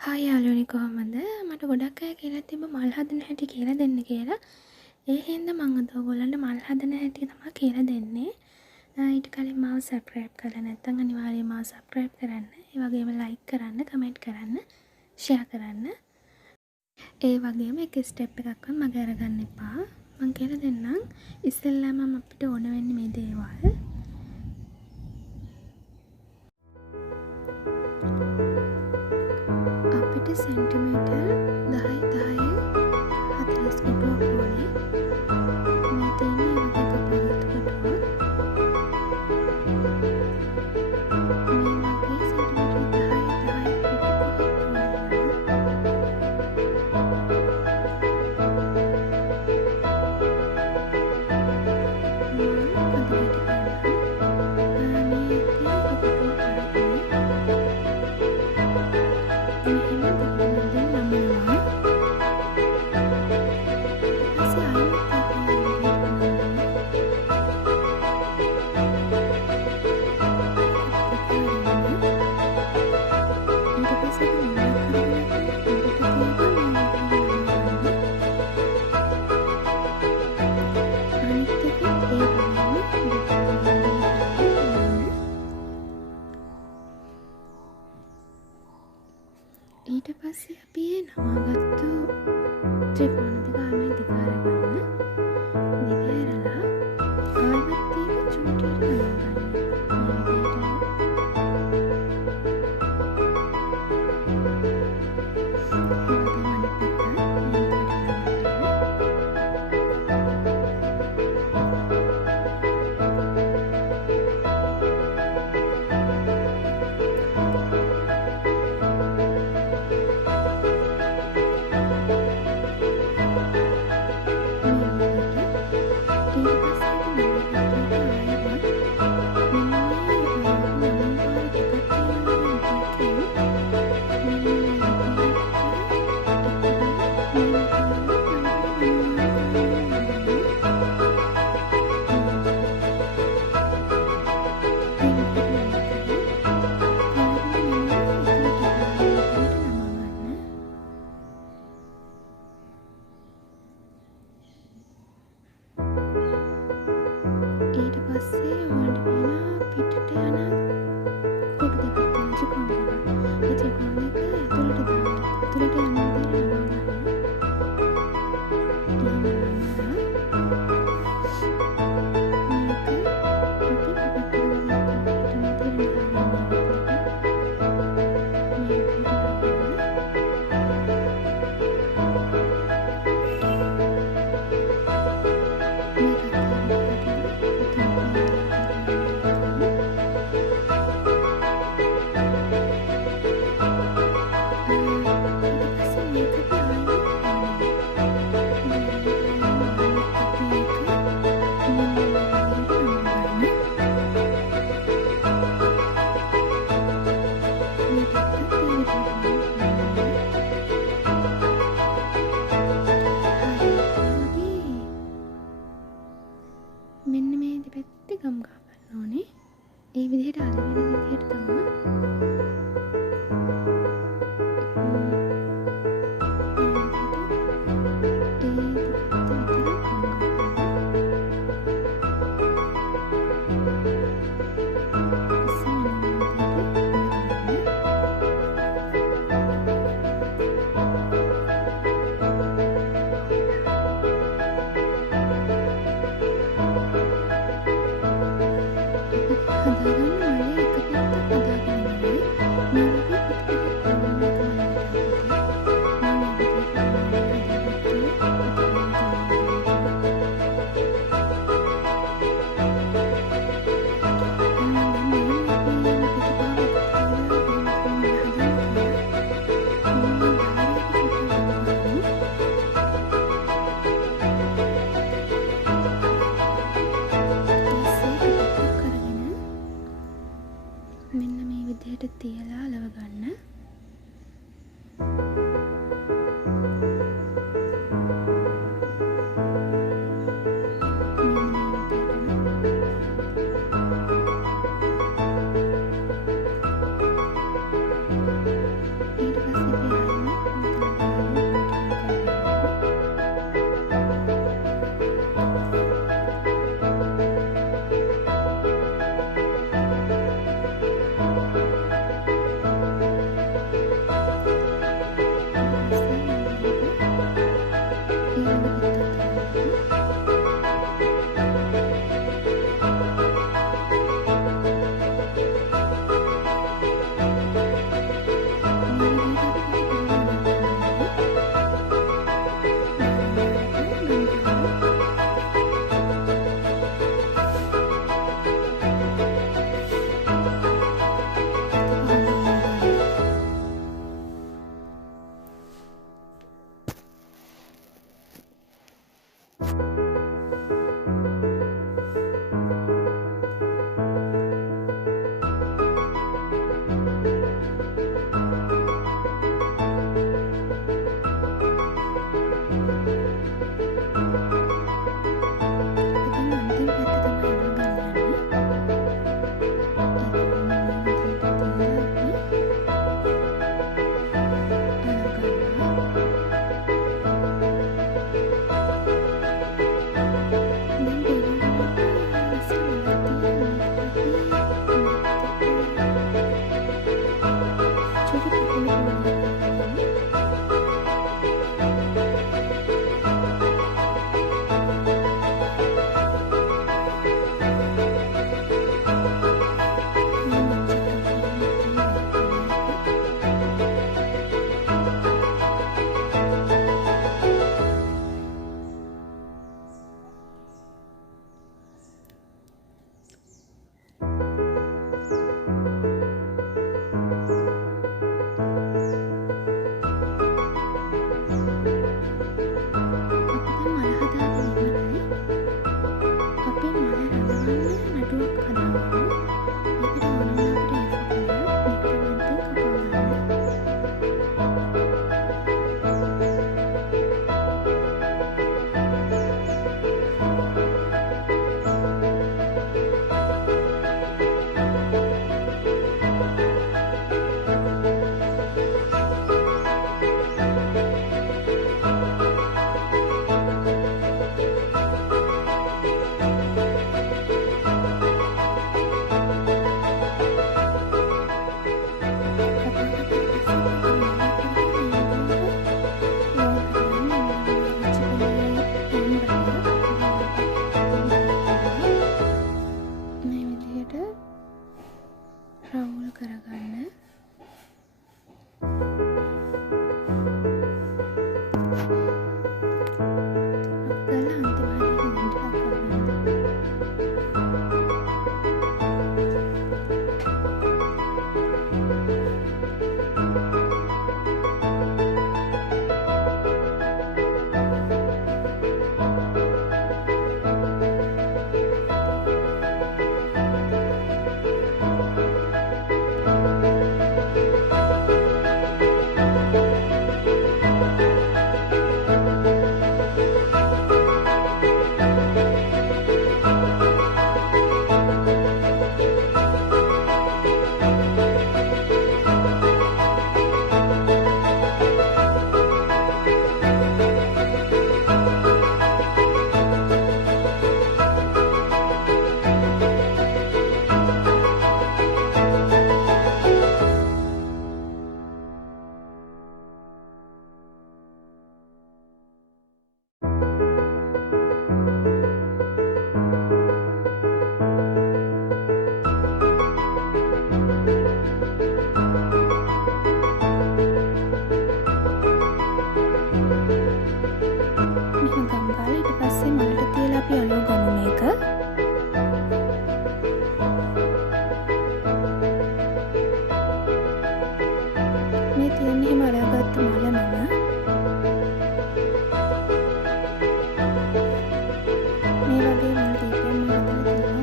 Hi යාළුවනි කොහමද? මට ගොඩක් අය කියලා තිබ්බ මල් හදන හැටි කියලා දෙන්න කියලා. ඒ හින්දා මම අද ඔයගොල්ලන්ට මල් හදන හැටි තමයි කියලා දෙන්නේ. ඊට කලින් මාව සබ්ස්ක්‍රයිබ් කරලා නැත්නම් අනිවාර්යයෙන් මාව සබ්ස්ක්‍රයිබ් කරන්න. ඒ වගේම ලයික් කරන්න, කමෙන්ට් කරන්න, ෂෙයා කරන්න. ඒ වගේම එක ස්ටෙප් එකක්වත් මගේ අරගන්න එපා. මම කියලා දෙන්නම්. ඉස්සෙල්ලාම අපිට ඕන වෙන්නේ මේ දේවල්. අපිට සෙන්ටිමීටර් 10 40 කොටුවක් ඕනේ. මේ තියෙන්නේ ඒ වගේ කපාගත්තු කොටුවක්. මේ වගේ සෙන්ටිමීටර් 10 ඊට පස්සේ අපි නමාගත්තු ත්‍රිකෝණ දෙක ආයෙත් දිග අරගන්න. දිග ඇරලා ආයෙත් ඒක චූටියට නමාගන්න. මේ විදිහට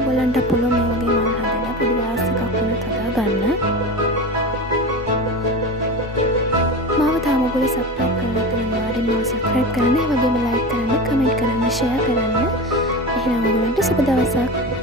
ඔයාලන්ට පුළුවන් මේ වගේ මල් හදලා පොඩි වාස් එකක් වුණත් හදාගන්න. මාව තාම ඔයගොල්ලෝ සබ්ස්ක්‍රයිබ් කරලා නැත්නම් අනිවාර්යෙන් මාව සබ්ස්ක්‍රයිබ් කරන්න. ඒ වගේම ලයික් කරන්න, කමෙන්ට් කරන්න, ෂෙයා කරන්න. එහෙනම් ඔයගොල්ලන්ට සුබ දවසක්.